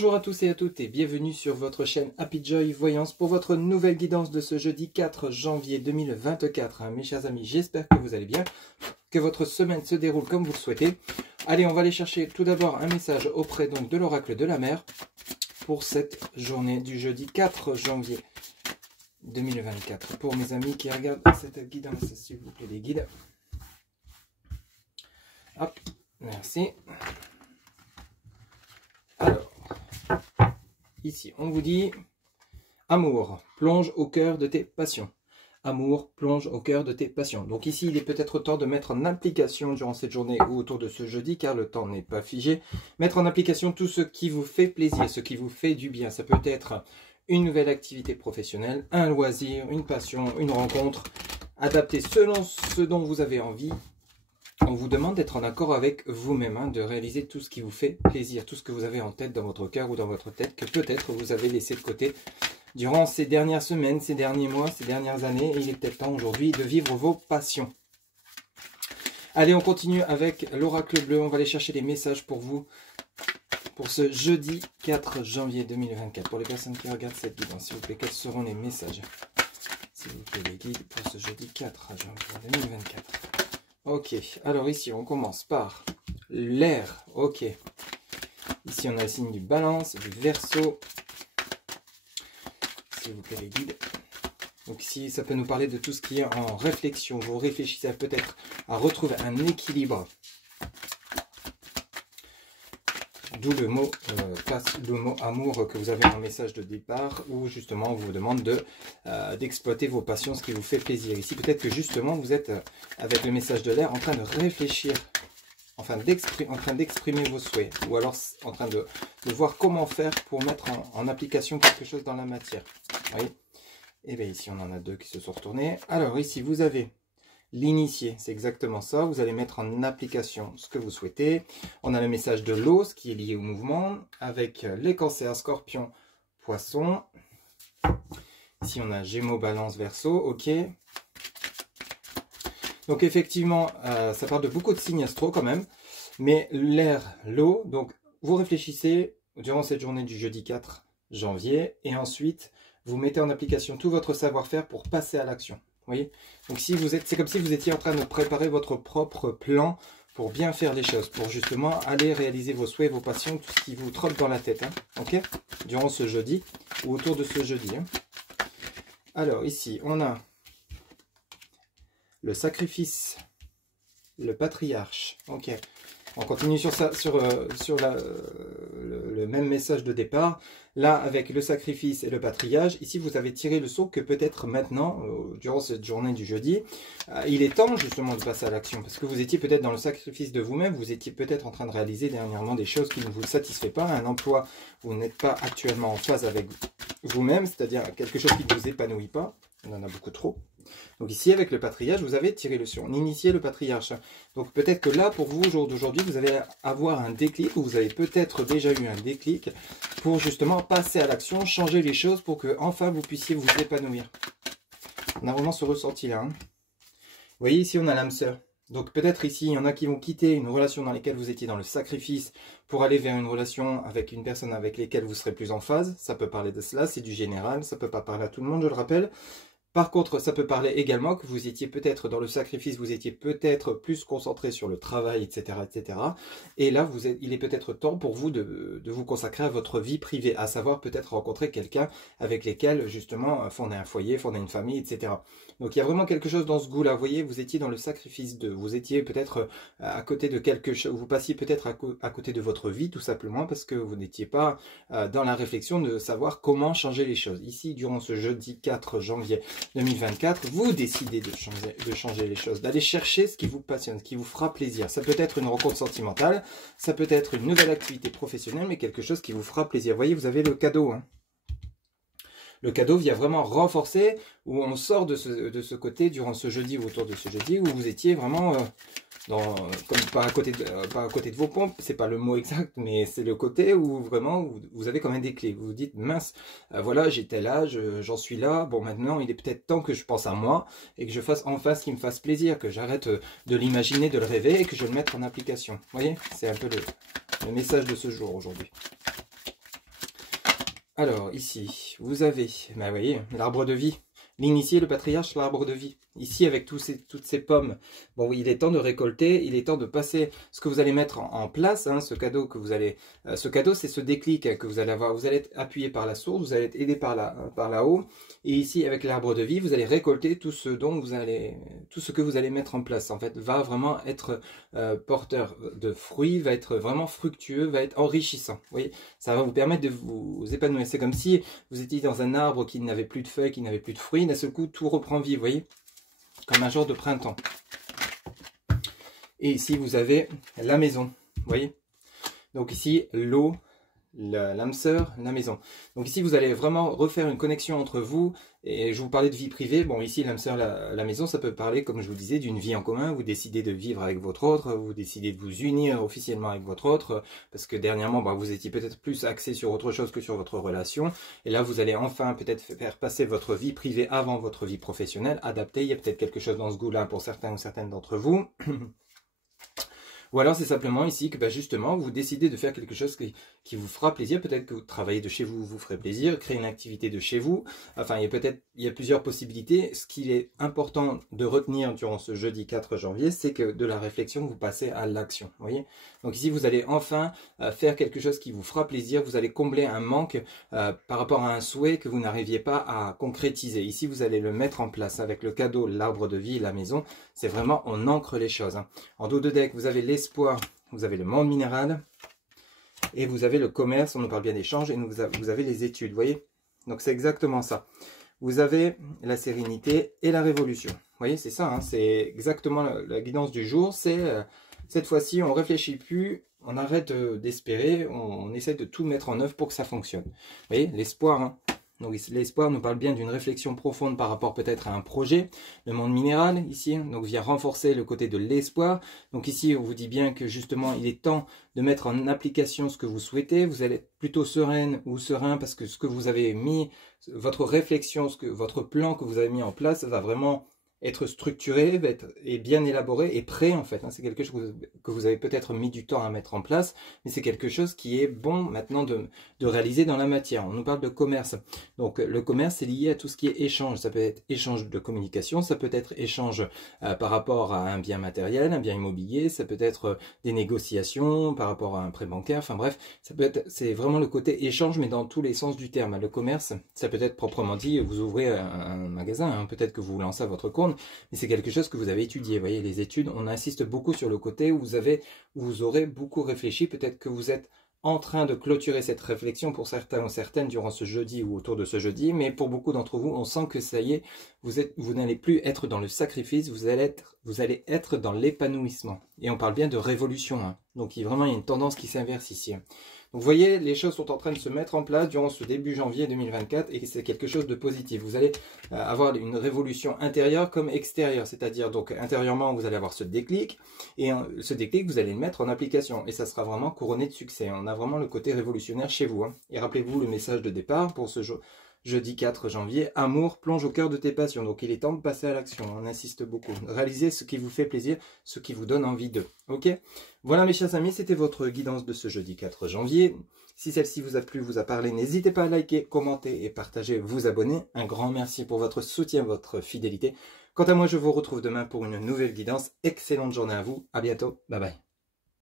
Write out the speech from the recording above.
Bonjour à tous et à toutes et bienvenue sur votre chaîne Happy Joy Voyance pour votre nouvelle guidance de ce jeudi 4 janvier 2024. Mes chers amis, j'espère que vous allez bien, que votre semaine se déroule comme vous le souhaitez. Allez, on va aller chercher tout d'abord un message auprès donc de l'oracle de la mer pour cette journée du jeudi 4 janvier 2024. Pour mes amis qui regardent cette guidance, s'il vous plaît les guides. Hop, merci. Alors, ici, on vous dit « Amour, plonge au cœur de tes passions ». Amour, plonge au cœur de tes passions. Donc ici, il est peut-être temps de mettre en application durant cette journée ou autour de ce jeudi, car le temps n'est pas figé. Mettre en application tout ce qui vous fait plaisir, ce qui vous fait du bien. Ça peut être une nouvelle activité professionnelle, un loisir, une passion, une rencontre. Adaptée selon ce dont vous avez envie. On vous demande d'être en accord avec vous-même, de réaliser tout ce qui vous fait plaisir, tout ce que vous avez en tête dans votre cœur ou dans votre tête, que peut-être vous avez laissé de côté durant ces dernières semaines, ces derniers mois, ces dernières années. Il est peut-être temps aujourd'hui de vivre vos passions. Allez, on continue avec l'oracle bleu. On va aller chercher les messages pour vous pour ce jeudi 4 janvier 2024. Pour les personnes qui regardent cette guidance, s'il vous plaît, quels seront les messages, s'il vous plaît, les guides pour ce jeudi 4 janvier 2024. Ok, alors ici on commence par l'air. Ok, ici on a le signe du balance, du verseau. S'il vous plaît les guides. Donc ici ça peut nous parler de tout ce qui est en réflexion. Vous réfléchissez peut-être à retrouver un équilibre. D'où le mot amour que vous avez en message de départ, où justement on vous demande d'exploiter vos passions, ce qui vous fait plaisir. Ici peut-être que justement vous êtes avec le message de l'air en train de réfléchir, en train d'exprimer vos souhaits, ou alors en train de voir comment faire pour mettre en application quelque chose dans la matière. Oui. Et bien ici on en a deux qui se sont retournés. Alors ici vous avez l'initié, c'est exactement ça. Vous allez mettre en application ce que vous souhaitez. On a le message de l'eau, ce qui est lié au mouvement, avec les cancers, scorpions, poissons. Ici, on a Gémeaux, Balance, Verseau. Ok. Donc, effectivement, ça parle de beaucoup de signes astro quand même. Mais l'air, l'eau, donc vous réfléchissez durant cette journée du jeudi 4 janvier. Et ensuite, vous mettez en application tout votre savoir-faire pour passer à l'action. Vous voyez, donc si vous êtes, c'est comme si vous étiez en train de préparer votre propre plan pour bien faire les choses, pour justement aller réaliser vos souhaits, vos passions, tout ce qui vous trotte dans la tête, ok, durant ce jeudi ou autour de ce jeudi. Alors ici, on a le sacrifice, le patriarche, ok. On continue sur ça, sur le même message de départ. Là, avec le sacrifice et le patriarche, ici, vous avez tiré le saut que peut-être maintenant, durant cette journée du jeudi, il est temps justement de passer à l'action. Parce que vous étiez peut-être dans le sacrifice de vous-même, vous étiez peut-être en train de réaliser dernièrement des choses qui ne vous satisfait pas, un emploi où vous n'êtes pas actuellement en phase avec vous-même, c'est-à-dire quelque chose qui ne vous épanouit pas. On en a beaucoup trop. Donc ici, avec le patriarche, vous avez tiré le sur. On initiait le patriarche. Donc peut-être que là, pour vous, au jour d'aujourd'hui, vous allez avoir un déclic, ou vous avez peut-être déjà eu un déclic, pour justement passer à l'action, changer les choses, pour que enfin vous puissiez vous épanouir. On a vraiment ce ressenti-là. Vous voyez, ici, on a l'âme sœur. Donc peut-être ici, il y en a qui vont quitter une relation dans laquelle vous étiez dans le sacrifice pour aller vers une relation avec une personne avec laquelle vous serez plus en phase. Ça peut parler de cela, c'est du général, ça peut pas parler à tout le monde, je le rappelle. Par contre, ça peut parler également que vous étiez peut-être dans le sacrifice, vous étiez peut-être plus concentré sur le travail, etc. etc. Et là, il est peut-être temps pour vous de vous consacrer à votre vie privée, à savoir peut-être rencontrer quelqu'un avec lequel, justement, fonder un foyer, fonder une famille, etc. Donc, il y a vraiment quelque chose dans ce goût-là. Vous voyez, vous étiez dans le sacrifice vous étiez peut-être à côté de quelque chose, vous passiez peut-être à côté de votre vie, tout simplement, parce que vous n'étiez pas dans la réflexion de savoir comment changer les choses. Ici, durant ce jeudi 4 janvier 2024, vous décidez de changer les choses, d'aller chercher ce qui vous passionne, ce qui vous fera plaisir. Ça peut être une rencontre sentimentale, ça peut être une nouvelle activité professionnelle, mais quelque chose qui vous fera plaisir. Vous voyez, vous avez le cadeau. Le cadeau vient vraiment renforcer, où on sort de ce côté durant ce jeudi ou autour de ce jeudi, où vous étiez vraiment comme pas à côté de vos pompes, c'est pas le mot exact, mais c'est le côté où vraiment vous avez quand même des clés. Vous vous dites, mince, voilà, j'étais là, j'en suis là, bon maintenant il est peut-être temps que je pense à moi et que je fasse enfin ce qui me fasse plaisir, que j'arrête de l'imaginer, de le rêver et que je le mette en application. Vous voyez, c'est un peu le message de ce jour aujourd'hui. Alors, ici, vous avez, bah, vous voyez, l'arbre de vie. L'initié, le patriarche, l'arbre de vie. Ici, avec toutes ces pommes, bon, oui, il est temps de récolter, il est temps de passer ce que vous allez mettre en place, hein, ce cadeau que vous allez... ce cadeau, c'est ce déclic que vous allez avoir. Vous allez être appuyé par la source, vous allez être aidé par là-haut. Et ici, avec l'arbre de vie, vous allez récolter tout ce que vous allez mettre en place. En fait, va vraiment être porteur de fruits, va être vraiment fructueux, va être enrichissant. Vous voyez, ça va vous permettre de vous épanouir. C'est comme si vous étiez dans un arbre qui n'avait plus de feuilles, qui n'avait plus de fruits. D'un seul coup, tout reprend vie, vous voyez, comme un jour de printemps. Et ici, vous avez la maison, vous voyez. Donc ici, l'eau, l'âme sœur, la maison. Donc ici, vous allez vraiment refaire une connexion entre vous. Et je vous parlais de vie privée. Bon, ici, l'âme sœur, la maison, ça peut parler, comme je vous disais, d'une vie en commun. Vous décidez de vivre avec votre autre, vous décidez de vous unir officiellement avec votre autre, parce que dernièrement, bah, vous étiez peut-être plus axé sur autre chose que sur votre relation. Et là, vous allez enfin peut-être faire passer votre vie privée avant votre vie professionnelle, adaptée. Il y a peut-être quelque chose dans ce goût-là pour certains ou certaines d'entre vous. Ou alors c'est simplement ici que bah, justement vous décidez de faire quelque chose qui vous fera plaisir. Peut-être que vous travaillez de chez vous vous ferez plaisir, créer une activité de chez vous. Enfin, il y a plusieurs possibilités. Ce qu'il est important de retenir durant ce jeudi 4 janvier, c'est que de la réflexion, vous passez à l'action. Voyez. Donc ici, vous allez enfin faire quelque chose qui vous fera plaisir. Vous allez combler un manque par rapport à un souhait que vous n'arriviez pas à concrétiser. Ici, vous allez le mettre en place avec le cadeau, l'arbre de vie, la maison. C'est vraiment, on ancre les choses. Hein. En dos de deck, vous avez l'espoir, vous avez le monde minéral et vous avez le commerce, on nous parle bien d'échange, et vous avez les études, vous voyez. Donc c'est exactement ça. Vous avez la sérénité et la révolution. Vous voyez, c'est ça, hein, c'est exactement la guidance du jour. C'est cette fois-ci, on ne réfléchit plus, on arrête d'espérer, on essaie de tout mettre en œuvre pour que ça fonctionne. Vous voyez, l'espoir, hein. Donc l'espoir nous parle bien d'une réflexion profonde par rapport peut-être à un projet. Le monde minéral ici, donc vient renforcer le côté de l'espoir. Donc ici on vous dit bien que justement il est temps de mettre en application ce que vous souhaitez. Vous allez être plutôt sereine ou serein parce que ce que vous avez mis, votre réflexion, votre plan que vous avez mis en place va vraiment être structuré, et bien élaboré et prêt en fait. C'est quelque chose que vous avez peut-être mis du temps à mettre en place, mais c'est quelque chose qui est bon maintenant de réaliser dans la matière. On nous parle de commerce. Donc le commerce est lié à tout ce qui est échange. Ça peut être échange de communication, ça peut être échange par rapport à un bien matériel, un bien immobilier, ça peut être des négociations par rapport à un prêt bancaire, enfin bref, c'est vraiment le côté échange, mais dans tous les sens du terme. Le commerce, ça peut être proprement dit, vous ouvrez un magasin, hein, peut-être que vous lancez à votre compte, mais c'est quelque chose que vous avez étudié. Vous voyez, les études, on insiste beaucoup sur le côté où vous aurez beaucoup réfléchi. Peut-être que vous êtes en train de clôturer cette réflexion pour certains ou certaines durant ce jeudi ou autour de ce jeudi, mais pour beaucoup d'entre vous, on sent que ça y est, vous n'allez plus être dans le sacrifice, vous allez être dans l'épanouissement. Et on parle bien de révolution, hein. Donc vraiment, il y a une tendance qui s'inverse ici. Donc vous voyez, les choses sont en train de se mettre en place durant ce début janvier 2024 et c'est quelque chose de positif. Vous allez avoir une révolution intérieure comme extérieure, c'est-à-dire donc intérieurement vous allez avoir ce déclic et ce déclic vous allez le mettre en application et ça sera vraiment couronné de succès. On a vraiment le côté révolutionnaire chez vous. Hein. Et rappelez-vous le message de départ pour ce jour. Jeudi 4 janvier, amour plonge au cœur de tes passions. Donc il est temps de passer à l'action, on insiste beaucoup. Réalisez ce qui vous fait plaisir, ce qui vous donne envie de. Ok? Voilà mes chers amis, c'était votre guidance de ce jeudi 4 janvier. Si celle-ci vous a plu, vous a parlé, n'hésitez pas à liker, commenter et partager, vous abonner. Un grand merci pour votre soutien, votre fidélité. Quant à moi, je vous retrouve demain pour une nouvelle guidance. Excellente journée à vous, à bientôt, bye bye.